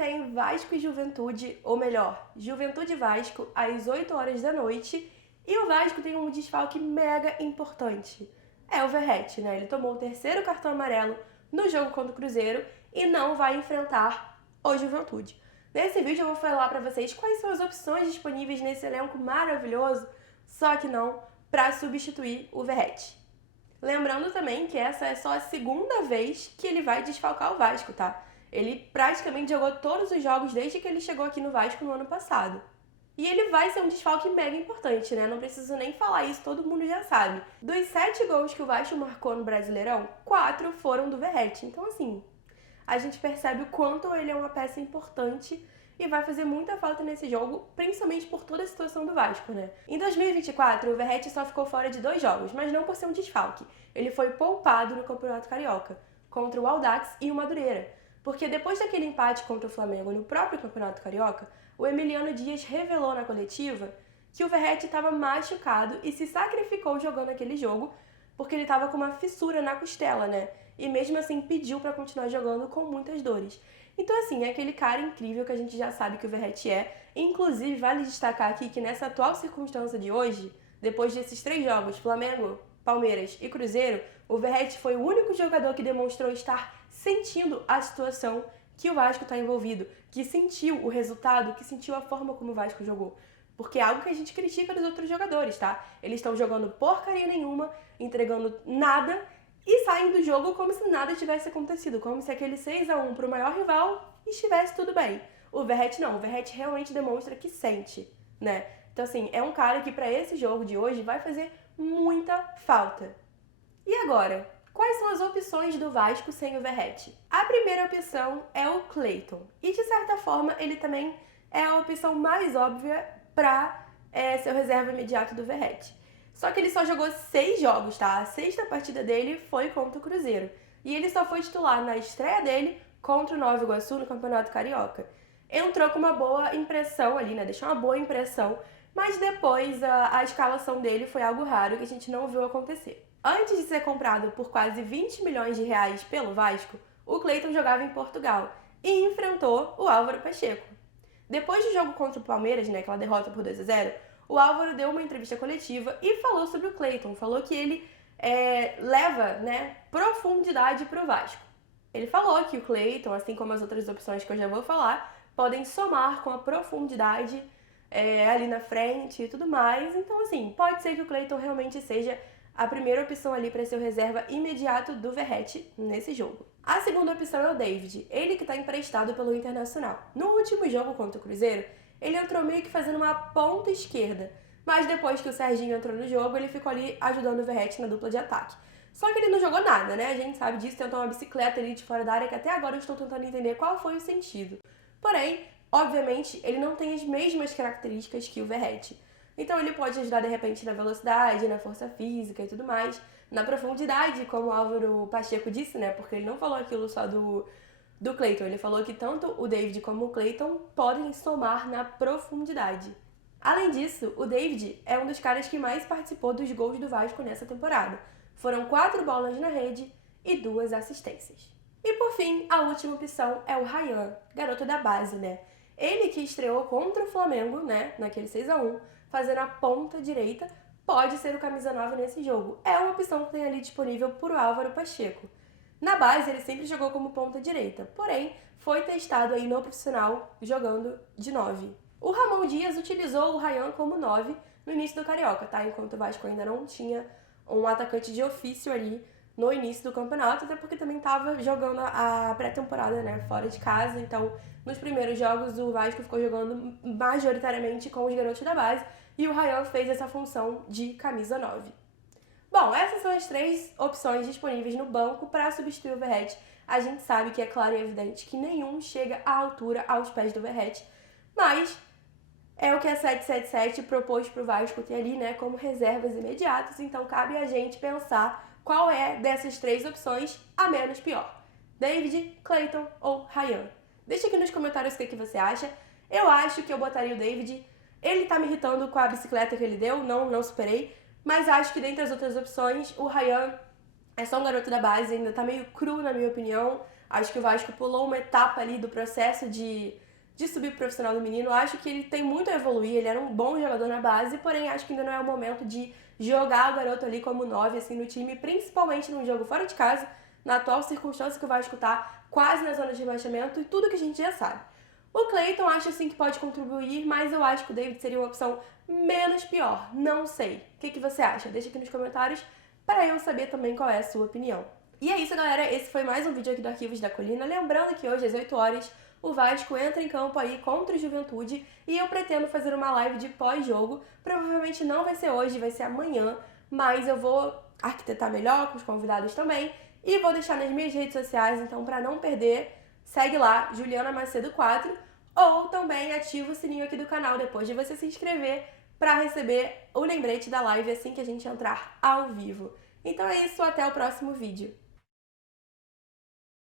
tem Vasco e Juventude, ou melhor, Juventude e Vasco, às 8 horas da noite. E o Vasco tem um desfalque mega importante. É o Verratti, né? Ele tomou o terceiro cartão amarelo no jogo contra o Cruzeiro e não vai enfrentar o Juventude. Nesse vídeo eu vou falar pra vocês quais são as opções disponíveis nesse elenco maravilhoso, só que não para substituir o Verratti. Lembrando também que essa é só a segunda vez que ele vai desfalcar o Vasco, tá? Ele praticamente jogou todos os jogos desde que ele chegou aqui no Vasco no ano passado. E ele vai ser um desfalque mega importante, né? Não preciso nem falar isso, todo mundo já sabe. Dos 7 gols que o Vasco marcou no Brasileirão, 4 foram do Verratti. Então, assim, a gente percebe o quanto ele é uma peça importante e vai fazer muita falta nesse jogo, principalmente por toda a situação do Vasco, né? Em 2024, o Verratti só ficou fora de 2 jogos, mas não por ser um desfalque. Ele foi poupado no Campeonato Carioca, contra o Audax e o Madureira. Porque depois daquele empate contra o Flamengo no próprio Campeonato Carioca, o Emiliano Dias revelou na coletiva que o Verratti estava machucado e se sacrificou jogando aquele jogo porque ele estava com uma fissura na costela, né? E mesmo assim pediu para continuar jogando com muitas dores. Então, assim, é aquele cara incrível que a gente já sabe que o Verratti é. Inclusive, vale destacar aqui que nessa atual circunstância de hoje, depois desses 3 jogos, Flamengo, Palmeiras e Cruzeiro, o Verratti foi o único jogador que demonstrou estar sentindo a situação que o Vasco está envolvido, que sentiu o resultado, que sentiu a forma como o Vasco jogou. Porque é algo que a gente critica dos outros jogadores, tá? Eles estão jogando porcaria nenhuma, entregando nada e saem do jogo como se nada tivesse acontecido, como se aquele 6-1 pro maior rival estivesse tudo bem. O Verratti não, o Verratti realmente demonstra que sente, né? Então, assim, é um cara que para esse jogo de hoje vai fazer muita falta. E agora, quais são as opções do Vasco sem o Verratti? A primeira opção é o Cleiton. E de certa forma ele também é a opção mais óbvia para ser o reserva imediato do Verratti. Só que ele só jogou 6 jogos, tá? A 6ª partida dele foi contra o Cruzeiro. E ele só foi titular na estreia dele contra o Nova Iguaçu no Campeonato Carioca. Entrou com uma boa impressão ali, né? Deixou uma boa impressão, mas depois a escalação dele foi algo raro que a gente não viu acontecer. Antes de ser comprado por quase 20 milhões de reais pelo Vasco, o Cleiton jogava em Portugal e enfrentou o Álvaro Pacheco. Depois do jogo contra o Palmeiras, né, aquela derrota por 2-0, o Álvaro deu uma entrevista coletiva e falou sobre o Cleiton, falou que ele leva, né, profundidade para o Vasco. Ele falou que o Cleiton, assim como as outras opções que eu já vou falar, podem somar com a profundidade ali na frente e tudo mais. Então, assim, pode ser que o Cleiton realmente seja a primeira opção ali para ser o reserva imediato do Verratti nesse jogo. A segunda opção é o David, ele que está emprestado pelo Internacional. No último jogo contra o Cruzeiro, ele entrou meio que fazendo uma ponta esquerda, mas depois que o Serginho entrou no jogo, ele ficou ali ajudando o Verratti na dupla de ataque. Só que ele não jogou nada, né? A gente sabe disso, tentou uma bicicleta ali de fora da área, que até agora eu estou tentando entender qual foi o sentido. Porém, obviamente, ele não tem as mesmas características que o Verratti. Então ele pode ajudar de repente na velocidade, na força física e tudo mais, na profundidade, como o Álvaro Pacheco disse, né? Porque ele não falou aquilo só do Cleiton, ele falou que tanto o David como o Cleiton podem somar na profundidade. Além disso, o David é um dos caras que mais participou dos gols do Vasco nessa temporada. Foram 4 bolas na rede e 2 assistências. E por fim, a última opção é o Ryan, garoto da base, né? Ele que estreou contra o Flamengo, né, naquele 6-1, fazendo a ponta direita, pode ser o camisa 9 nesse jogo. É uma opção que tem ali disponível por Álvaro Pacheco. Na base, ele sempre jogou como ponta direita, porém, foi testado aí no profissional jogando de 9. O Ramon Dias utilizou o Ryan como 9 no início do Carioca, tá? Enquanto o Vasco ainda não tinha um atacante de ofício ali no início do campeonato, até porque também estava jogando a pré-temporada, né, fora de casa. Então, nos primeiros jogos, o Vasco ficou jogando majoritariamente com os garotos da base e o Ryan fez essa função de camisa 9. Bom, essas são as 3 opções disponíveis no banco para substituir o Verratti. A gente sabe que é claro e evidente que nenhum chega à altura aos pés do Verratti, mas é o que a 777 propôs para o Vasco ter ali, né, como reservas imediatas, então cabe a gente pensar qual é dessas 3 opções a menos pior. David, Cleiton ou Ryan? Deixa aqui nos comentários o que você acha. Eu acho que eu botaria o David. Ele tá me irritando com a bicicleta que ele deu, não superei. Mas acho que dentre as outras opções, o Ryan É só um garoto da base, ainda tá meio cru, na minha opinião. Acho que o Vasco pulou uma etapa ali do processo de subir pro profissional do menino. Acho que ele tem muito a evoluir, ele era um bom jogador na base, porém acho que ainda não é o momento de jogar o garoto ali como 9 assim, no time, principalmente num jogo fora de casa, na atual circunstância que o Vasco tá quase na zona de rebaixamento e tudo que a gente já sabe. O Cleiton acho assim que pode contribuir, mas eu acho que o David seria uma opção menos pior. Não sei. O que você acha? Deixa aqui nos comentários para eu saber também qual é a sua opinião. E é isso, galera. Esse foi mais um vídeo aqui do Arquivos da Colina. Lembrando que hoje às 8 horas o Vasco entra em campo aí contra o Juventude e eu pretendo fazer uma live de pós-jogo. Provavelmente não vai ser hoje, vai ser amanhã, mas eu vou arquitetar melhor com os convidados também e vou deixar nas minhas redes sociais, então para não perder, segue lá, Juliana Macedo 4, ou também ativa o sininho aqui do canal depois de você se inscrever para receber o lembrete da live assim que a gente entrar ao vivo. Então é isso, até o próximo vídeo.